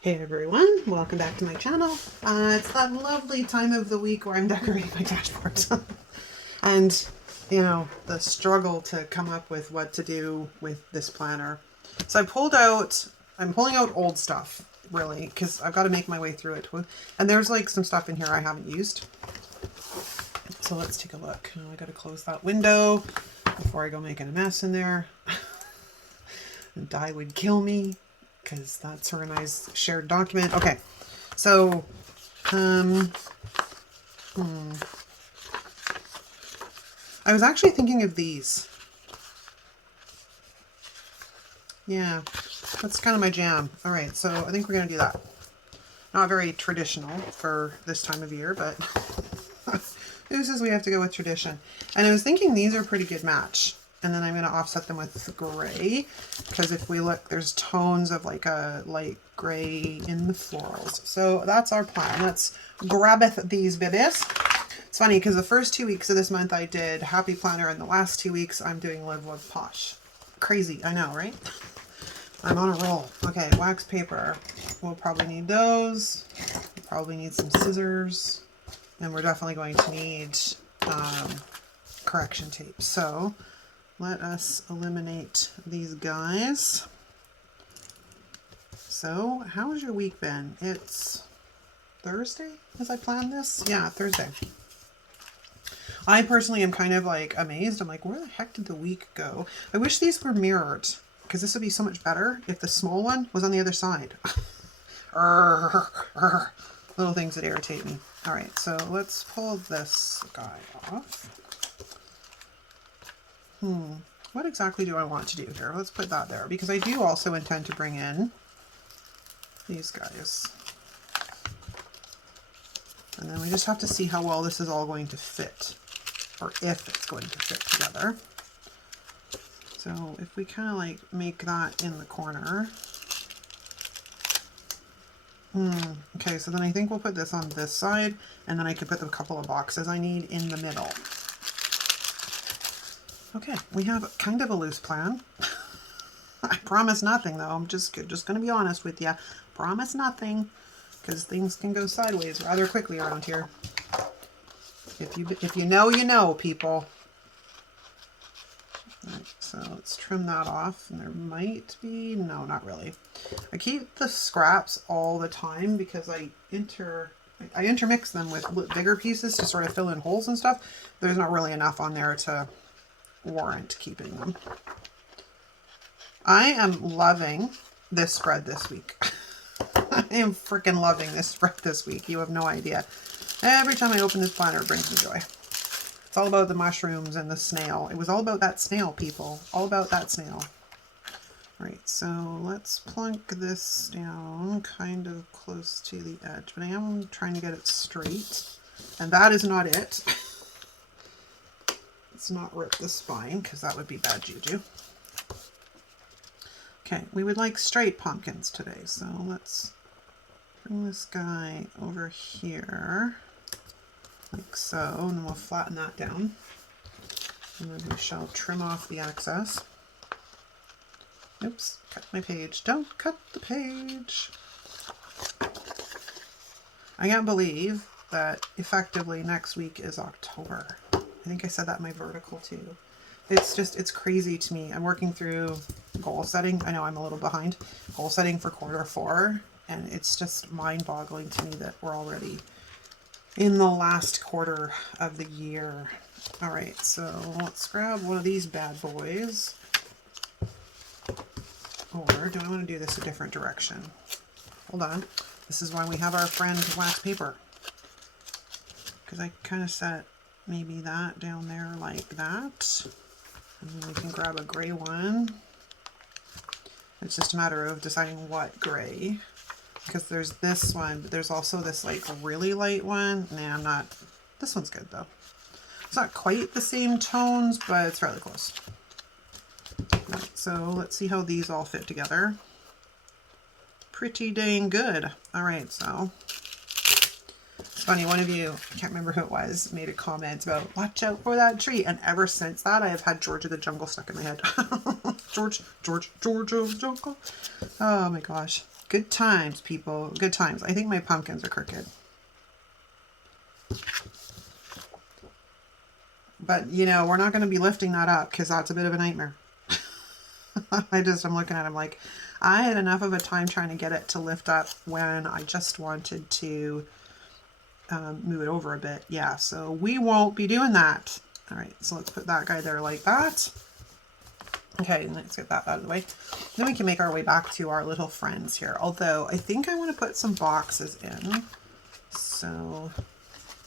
Hey everyone, welcome back to my channel. It's that lovely time of the week where I'm decorating my dashboard. And, you know, the struggle to come up with what to do with this planner. So I'm pulling out old stuff, really, because I've got to make my way through it. And there's like some stuff in here I haven't used. So let's take a look. I got to close that window before I go making a mess in there. Dye would kill me, because that's her and I's shared document. Okay, so, I was actually thinking of these. Yeah, that's kind of my jam. All right, so I think we're going to do that. Not very traditional for this time of year, but who says we have to go with tradition? And I was thinking these are a pretty good match. And then I'm going to offset them with gray, because if we look, there's tones of like a light gray in the florals. So that's our plan. Let's grabbeth these biddies. It's funny because the first 2 weeks of this month I did Happy Planner, and the last 2 weeks I'm doing Live with Posh. Crazy, I know, right? I'm on a roll. Okay, wax paper. We'll probably need those. We'll probably need some scissors. And we're definitely going to need correction tape. So let us eliminate these guys. So, how has your week been? It's Thursday as I planned this? Yeah, Thursday. I personally am kind of like amazed. I'm like, where the heck did the week go? I wish these were mirrored, because this would be so much better if the small one was on the other side. Little things that irritate me. All right, so let's pull this guy off. What exactly do I want to do here? Let's put that there, because I do also intend to bring in these guys. And then we just have to see how well this is all going to fit, or if it's going to fit together. So if we kind of like make that in the corner. Okay, so then I think we'll put this on this side, and then I could put the couple of boxes I need in the middle. Okay, we have kind of a loose plan. I promise nothing, though. I'm just going to be honest with you. Promise nothing, because things can go sideways rather quickly around here. If you know, you know, people. All right, so let's trim that off, and there might be, no, not really. I keep the scraps all the time because I intermix them with bigger pieces to sort of fill in holes and stuff. There's not really enough on there to warrant keeping them. I am loving this spread this week. I am freaking loving this spread this week. You have no idea. Every time I open this planner, it brings me joy. It's all about the mushrooms and the snail. It was all about that snail, people. All about that snail. All right, so let's plunk this down kind of close to the edge, but I am trying to get it straight. And that is not it. Let's not rip the spine, because that would be bad juju. Okay, we would like straight pumpkins today, so let's bring this guy over here, like so, and then we'll flatten that down. And then we shall trim off the excess. Oops, cut my page. Don't cut the page. I can't believe that effectively next week is October. I think I said that in my vertical too. It's crazy to me. I'm working through goal setting. I know I'm a little behind. Goal setting for Q4, and it's just mind-boggling to me that we're already in the last quarter of the year. All right, so let's grab one of these bad boys. Or do I want to do this a different direction? Hold on. This is why we have our friend wax paper. Because I kind of set maybe that down there like that. And then we can grab a gray one. It's just a matter of deciding what gray. Because there's this one, but there's also this like really light one. Nah, I'm not. This one's good though. It's not quite the same tones, but it's fairly close. Right, so let's see how these all fit together. Pretty dang good. All right, so it's funny, one of you, I can't remember who it was, made a comment about watch out for that tree, and ever since that I have had George of the Jungle stuck in my head. George of the Jungle. Oh my gosh. Good times, people. Good times. I think my pumpkins are crooked. But, you know, we're not going to be lifting that up because that's a bit of a nightmare. I'm looking at it, I'm like, I had enough of a time trying to get it to lift up when I just wanted to move it over a bit. Yeah, so we won't be doing that. All right, so let's put that guy there like that. Okay, let's get that out of the way. Then we can make our way back to our little friends here. Although I think I want to put some boxes in. So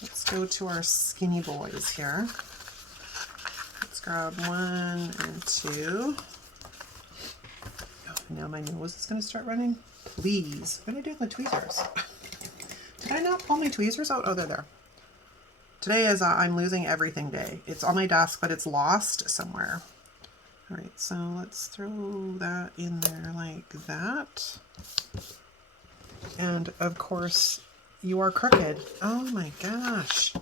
let's go to our skinny boys here. Let's grab 1 and 2. Oh, now my nose is going to start running. Please. What did I do with my tweezers? Did I not pull my tweezers out? Oh, they're there. Today is I'm losing everything day. It's on my desk, but it's lost somewhere. All right, so let's throw that in there like that. And of course, you are crooked. Oh my gosh.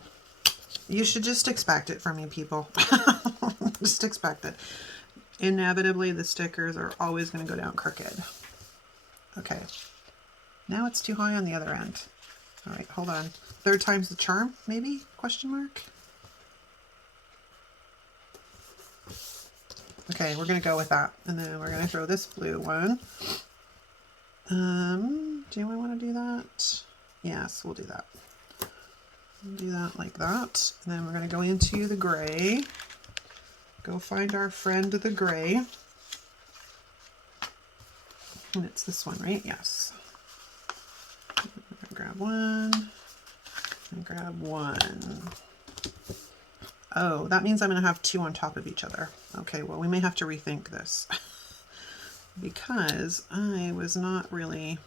You should just expect it from me, people. Just expect it. Inevitably, the stickers are always going to go down crooked. Okay. Now it's too high on the other end. All right, hold on. 3rd time's the charm, maybe? Question mark? Okay, we're going to go with that. And then we're going to throw this blue one. Do I want to do that? Yes, we'll do that. We'll do that like that. And then we're going to go into the gray. Go find our friend the gray. And it's this one, right? Yes. I'm going to grab 1 and grab 1. Oh, that means I'm going to have 2 on top of each other. Okay, well, we may have to rethink this because I was not really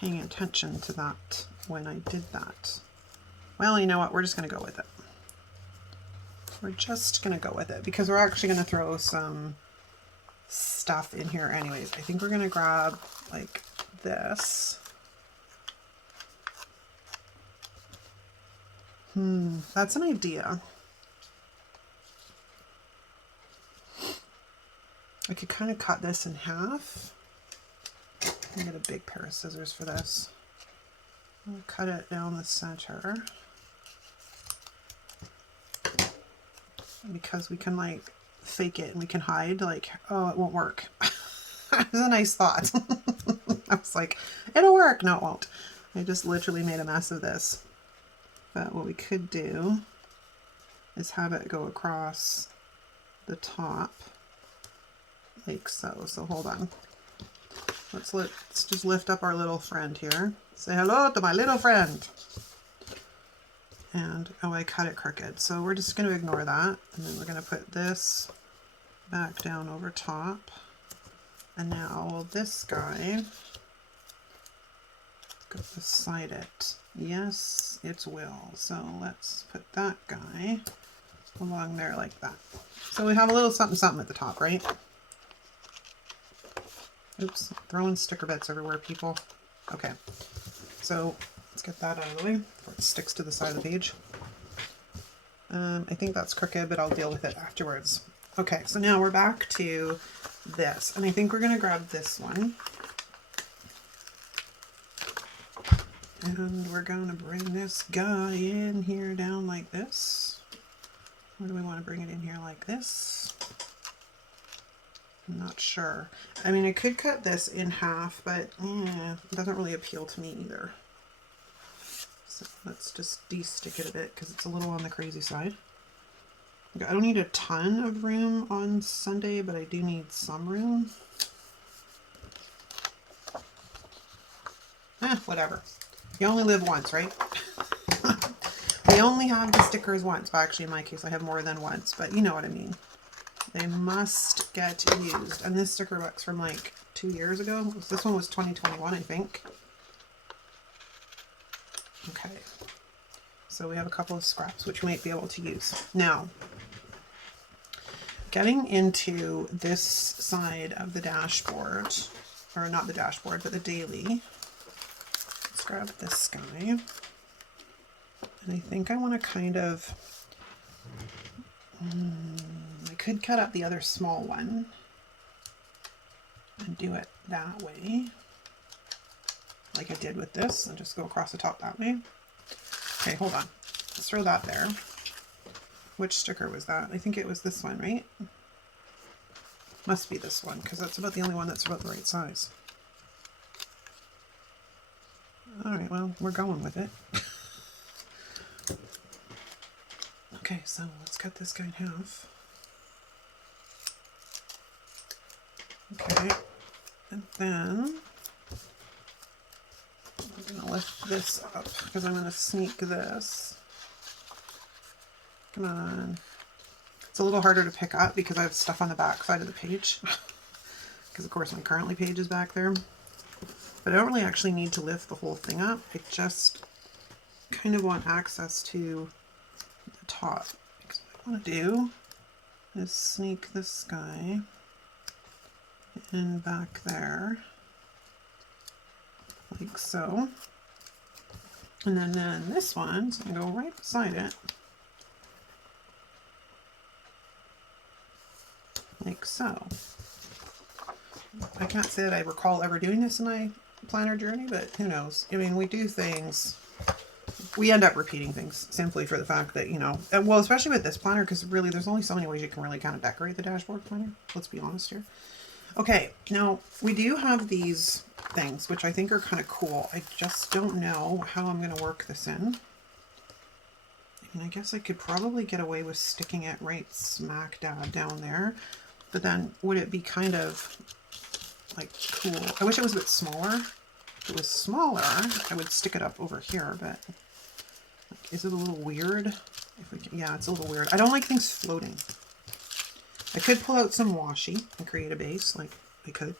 paying attention to that when I did that. Well, you know what? We're just going to go with it. We're just going to go with it because we're actually going to throw some stuff in here anyways. I think we're going to grab like this. That's an idea. I could kind of cut this in half. I get a big pair of scissors for this. I'll cut it down the center. Because we can like fake it and we can hide like, oh, it won't work. It was a nice thought. I was like, it'll work. No, it won't. I just literally made a mess of this. But what we could do is have it go across the top like so. So hold on. Let's just lift up our little friend here. Say hello to my little friend. And, oh, I cut it crooked. So we're just going to ignore that. And then we're going to put this back down over top. And now this guy go beside it. Yes, it will. So let's put that guy along there like that. So we have a little something something at the top, right? Oops, throwing sticker bits everywhere, people. Okay, so let's get that out of the way before it sticks to the side of the page. I think that's crooked, but I'll deal with it afterwards. Okay, so now we're back to this, and I think we're going to grab this one. And we're going to bring this guy in here down like this. Or do we want to bring it in here like this? I'm not sure. I mean, I could cut this in half, but it doesn't really appeal to me either. So let's just de-stick it a bit because it's a little on the crazy side. I don't need a ton of room on Sunday, but I do need some room. Whatever. You only live once, right? We only have the stickers once. Well, actually, in my case, I have more than once, but you know what I mean. They must get used. And this sticker book's from like 2 years ago. This one was 2021, I think. Okay. So we have a couple of scraps which we might be able to use. Now, getting into this side of the dashboard, or not the dashboard, but the daily. Let's grab this guy. And I think I want to kind of, I could cut up the other small one. and do it that way, like I did with this, and just go across the top that way. Okay, hold on. Let's throw that there. Which sticker was that? I think it was this one, right? Must be this one, because that's about the only one that's about the right size. Alright, well, we're going with it. Okay, so let's cut this guy in half. Okay, and then I'm going to lift this up because I'm going to sneak this. Come on. It's a little harder to pick up because I have stuff on the back side of the page. Because of course my currently page is back there. But I don't really actually need to lift the whole thing up. I just kind of want access to the top. Because what I want to do is sneak this guy in back there. Like so. And then this one's going to go right beside it. Like so. I can't say that I recall ever doing this in my planner journey, but who knows? I mean, we do things, we end up repeating things simply for the fact that, you know, and well, especially with this planner, because really there's only so many ways you can really kind of decorate the dashboard planner. Let's be honest here. Okay, now we do have these things, which I think are kind of cool. I just don't know how I'm going to work this in. I mean, I guess I could probably get away with sticking it right smack dab down there. But then would it be kind of like cool? I wish it was a bit smaller. If it was smaller, I would stick it up over here, but like, is it a little weird? If we can, yeah, it's a little weird. I don't like things floating. I could pull out some washi and create a base, like I could.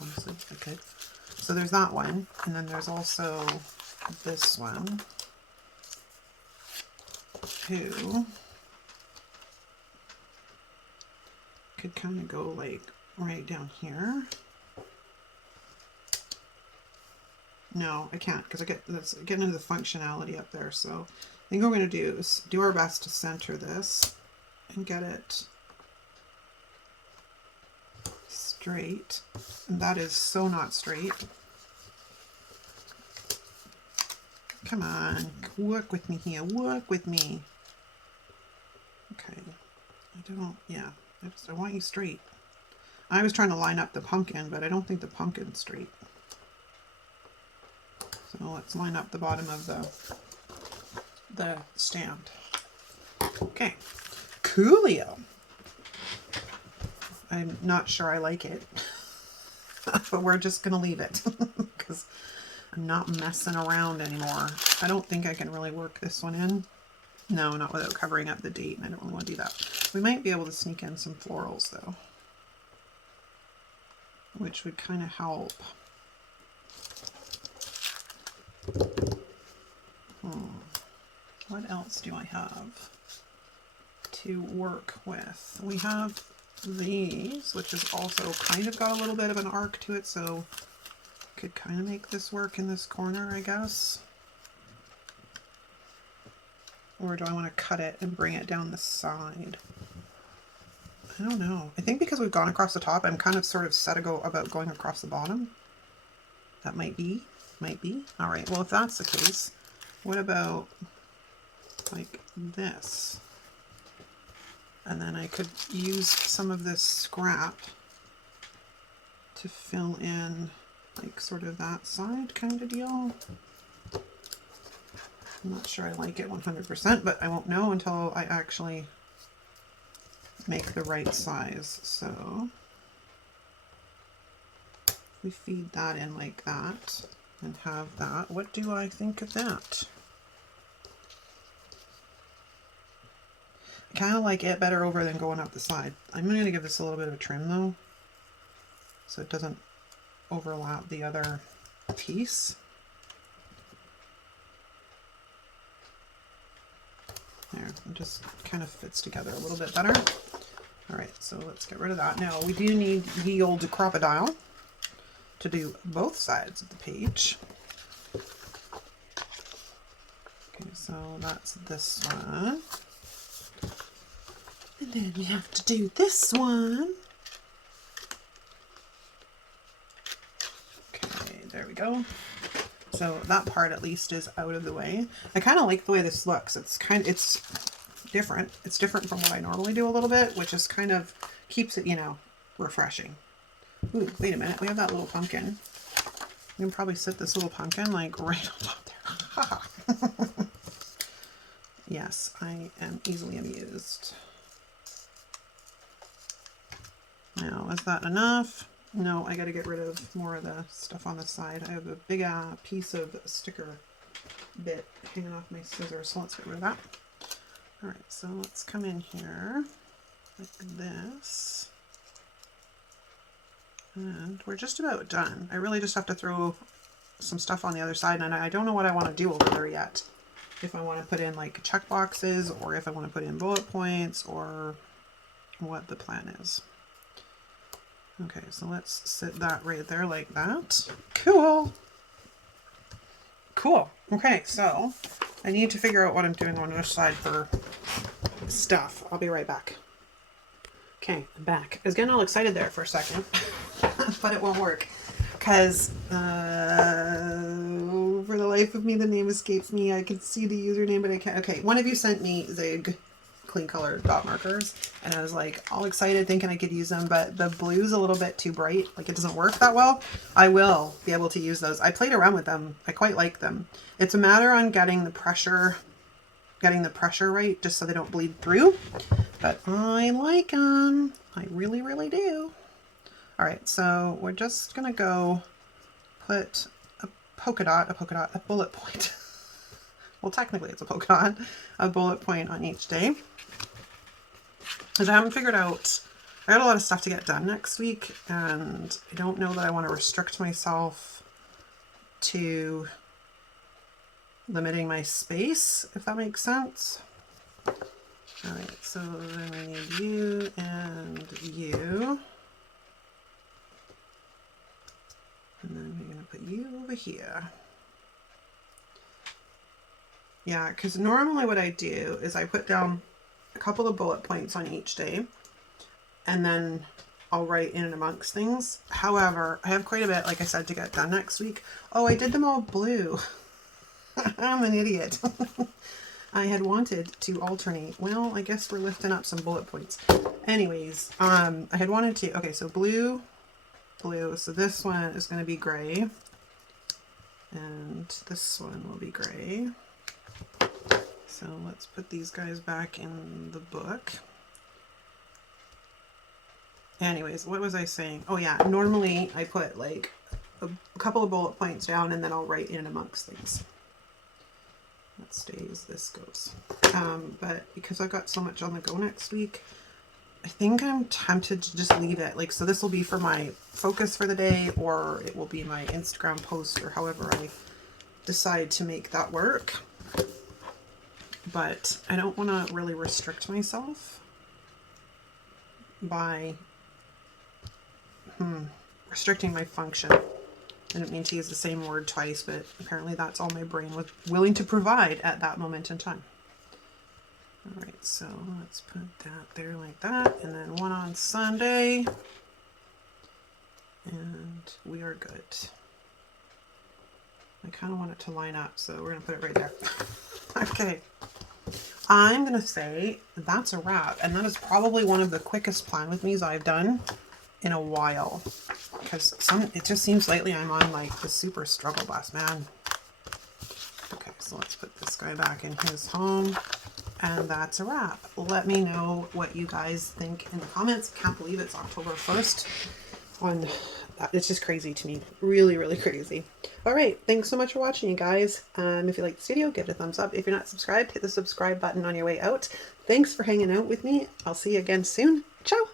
Honestly, I could. So there's that one, and then there's also this one too. Could kind of go like right down here. No, I can't because I get that's getting into the functionality up there. So I think what we're going to do is do our best to center this and get it straight. And that is so not straight. Come on, work with me here. Work with me. Okay. I don't, yeah. I want you straight. I was trying to line up the pumpkin, but I don't think the pumpkin's straight. So let's line up the bottom of the stand. Okay. Coolio. I'm not sure I like it, but we're just going to leave it because I'm not messing around anymore. I don't think I can really work this one in. No, not without covering up the date, and I don't really want to do that. We might be able to sneak in some florals, though, which would kind of help. What else do I have to work with? We have these, which is also kind of got a little bit of an arc to it, so could kind of make this work in this corner, I guess. Or do I want to cut it and bring it down the side? I don't know. I think because we've gone across the top, I'm kind of sort of set about going across the bottom. That might be. Might be. All right. Well, if that's the case, what about like this? And then I could use some of this scrap to fill in like sort of that side kind of deal. I'm not sure I like it 100%, but I won't know until I actually make the right size. So we feed that in like that and have that. What do I think of that? I kind of like it better over than going up the side. I'm going to give this a little bit of a trim though, so it doesn't overlap the other piece. There, it just kind of fits together a little bit better. All right, so let's get rid of that. Now we do need the old crocodile to do both sides of the page. Okay, so that's this one. And then we have to do this one. There we go. So that part at least is out of the way. I kind of like the way this looks. It's different. It's different from what I normally do a little bit, which is kind of keeps it, you know, refreshing. Ooh, wait a minute. We have that little pumpkin. You can probably sit this little pumpkin like right on top there. Yes, I am easily amused. Now, is that enough? No, I got to get rid of more of the stuff on the side. I have a big piece of sticker bit hanging off my scissors, so let's get rid of that. All right, so let's come in here like this. And we're just about done. I really just have to throw some stuff on the other side, and I don't know what I want to do over there yet. If I want to put in like check boxes, or if I want to put in bullet points, or what the plan is. Okay, so let's sit that right there like that. Cool. Cool. Okay, so I need to figure out what I'm doing on this side for stuff. I'll be right back. Okay, I'm back. I was getting all excited there for a second, but it won't work because for the life of me, the name escapes me. I can see the username, but I can't. Okay, one of you sent me Zig clean color dot markers, and I was like all excited thinking I could use them, but the blue's a little bit too bright. Like it doesn't work that well. I will be able to use those. I played around with them. I quite like them. It's a matter on getting the pressure right, just so they don't bleed through. But I like them. I really, really do. All right, so we're just gonna go put a bullet point. Well, technically it's a polka dot, a bullet point on each day. Because I haven't figured out, I got a lot of stuff to get done next week, and I don't know that I want to restrict myself to limiting my space, if that makes sense. All right, so then we need you and you. And then we're going to put you over here. Yeah, because normally what I do is I put down a couple of bullet points on each day, and then I'll write in and amongst things. However, I have quite a bit, like I said, to get done next week. Oh, I did them all blue. I'm an idiot. I had wanted to alternate. Well, I guess we're lifting up some bullet points. Anyways, I had wanted to, okay, so blue. So this one is going to be gray, and this one will be gray. So let's put these guys back in the book. Anyways, what was I saying? Oh yeah, normally I put like a couple of bullet points down, and then I'll write in amongst things. That stays, this goes. But because I've got so much on the go next week, I think I'm tempted to just leave it. Like, so this will be for my focus for the day, or it will be my Instagram post, or however I decide to make that work. But I don't want to really restrict myself by restricting my function. I didn't mean to use the same word twice, but apparently that's all my brain was willing to provide at that moment in time. All right, so let's put that there like that, and then one on Sunday, and we are good. I kind of want it to line up, so we're going to put it right there. Okay. I'm going to say that's a wrap, and that is probably one of the quickest plan with me's I've done in a while, because it just seems lately I'm on like the super struggle bus, man. Okay, so let's put this guy back in his home, and that's a wrap. Let me know what you guys think in the comments. Can't believe it's October 1st. It's just crazy to me. Really, really crazy. All right. Thanks so much for watching, you guys. If you liked this video, give it a thumbs up. If you're not subscribed, hit the subscribe button on your way out. Thanks for hanging out with me. I'll see you again soon. Ciao.